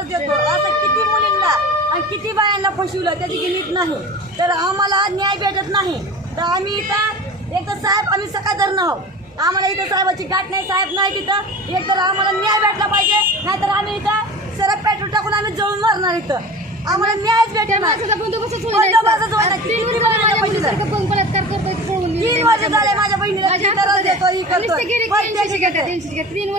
त्रास देतो असं किती मुलींना आणि किती बायांना फसवलं त्याची गिनीत नाही तर आम्हाला न्याय भेटत नाही. तर आम्ही इथं एक तर साहेब आम्ही सकाळ आहोत. आम्हाला इथं साहेबाची गाठ नाही साहेब नाही तिथं. एक तर आम्हाला न्याय भेटला पाहिजे नाहीतर आम्ही इथं सरळ पेट्रोल टाकून आम्ही जळून मारणार इथं. आम्हाला न्यायच भेटेल तीन वर्ष झाले माझ्या बहिणीला त्रास देतो ही करतोय.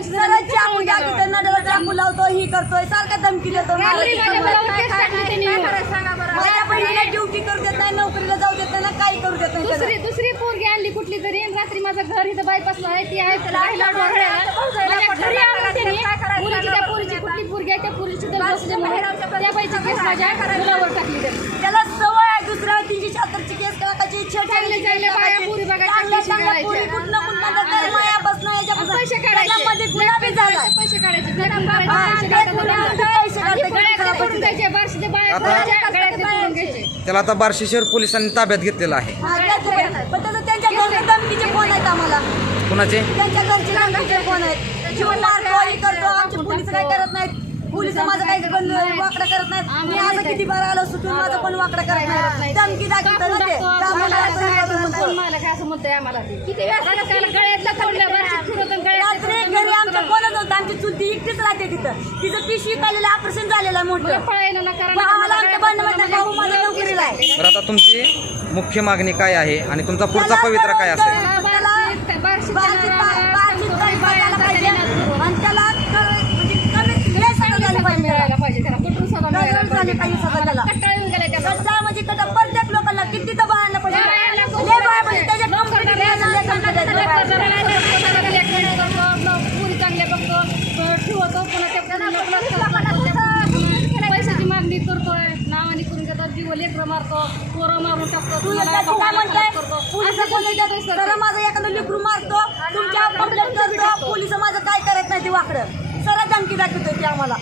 सरळ चाकू. नडला चाकू लावतो ही करतोय. सारखा धमकी देतो मला रात्री ती माझ्या करतोय. बहिणीला ड्युटी करू देत नाही नोकरीला जाऊ देत नाही ना काही करू देत नाही दुसरी त्याला. दुसरी पोरगी आणली कुठली तरी. आणि रात्री माझं घर इथं बायपासला आहे ती आहे राहिला डोंगराला. माझ्या घरी आणून त्यांनी मुलीची त्या पोरीची कुठली पोरगी आहे त्या पोरीची त्या बाईची केस माझ्या मुलावर टाकली त्यांनी त्याला सवय त्याला आता बार्शी शहर पोलिसांनी ताब्यात घेतलेलं आहे. हा, त्याचं पण. पण त्याचं त्यांच्या घरचे धमकीचे फोन आहेत आम्हाला. कुणाचे? त्यांच्या घरचे धमकीचे फोन आहेत. जीवन मारतो हे करतो आमचे पोलीस काय करत नाहीत? पोलीस माझं काही वाकडं करत नाहीत. मी असं किती बार आलो सुटून माझं पण वाकडं करत नाही. धमकी दाखवतात असं म्हणतंय आम्हाला ते. किती वेळा सांगितलं, गळ्यातलं तोडलं, बारशीत फिरवतं, गळ्यातलं रात्री घरी आमच्या कोणच नव्हतं आमची चुलती एकटीच राहते तिथं. तिचं पिशवी काढलेलं ऑपरेशन झालेलं आहे मला मोठं पळायला नका आम्हाला आमच्या भांडणात भाऊ माझा नोकरीला आहे. तर आता तुमची मुख्य मागणी काय आहे? आणि तुमचा पुढचा पवित्रा काय असेल? हा, बारशीत- बारशीत बारशीत- जनावराला बारशीत संपूर्ण काही बघायला बाया पाहिजे. आणि त्याला म्हणजे कमीत लय सगळं झालं पाहिजे मिळायला पाहिजे त्याला. कुठून सभा मिळायला दररोज झाली पाहिजे त्याला. कट्टाळून गेल्या त्या म्हणजे कटा लेकर मारतो पोरं मारून टाकतो तू एकदा तू काय म्हणताय. Police sir. माझं एखादं लेकरू मारतो तुमच्या कंप्लेंट करतो पोलीस माझं काय करत नाही ते वाकडं सरळ धमकी दाखवतोय ते आम्हाला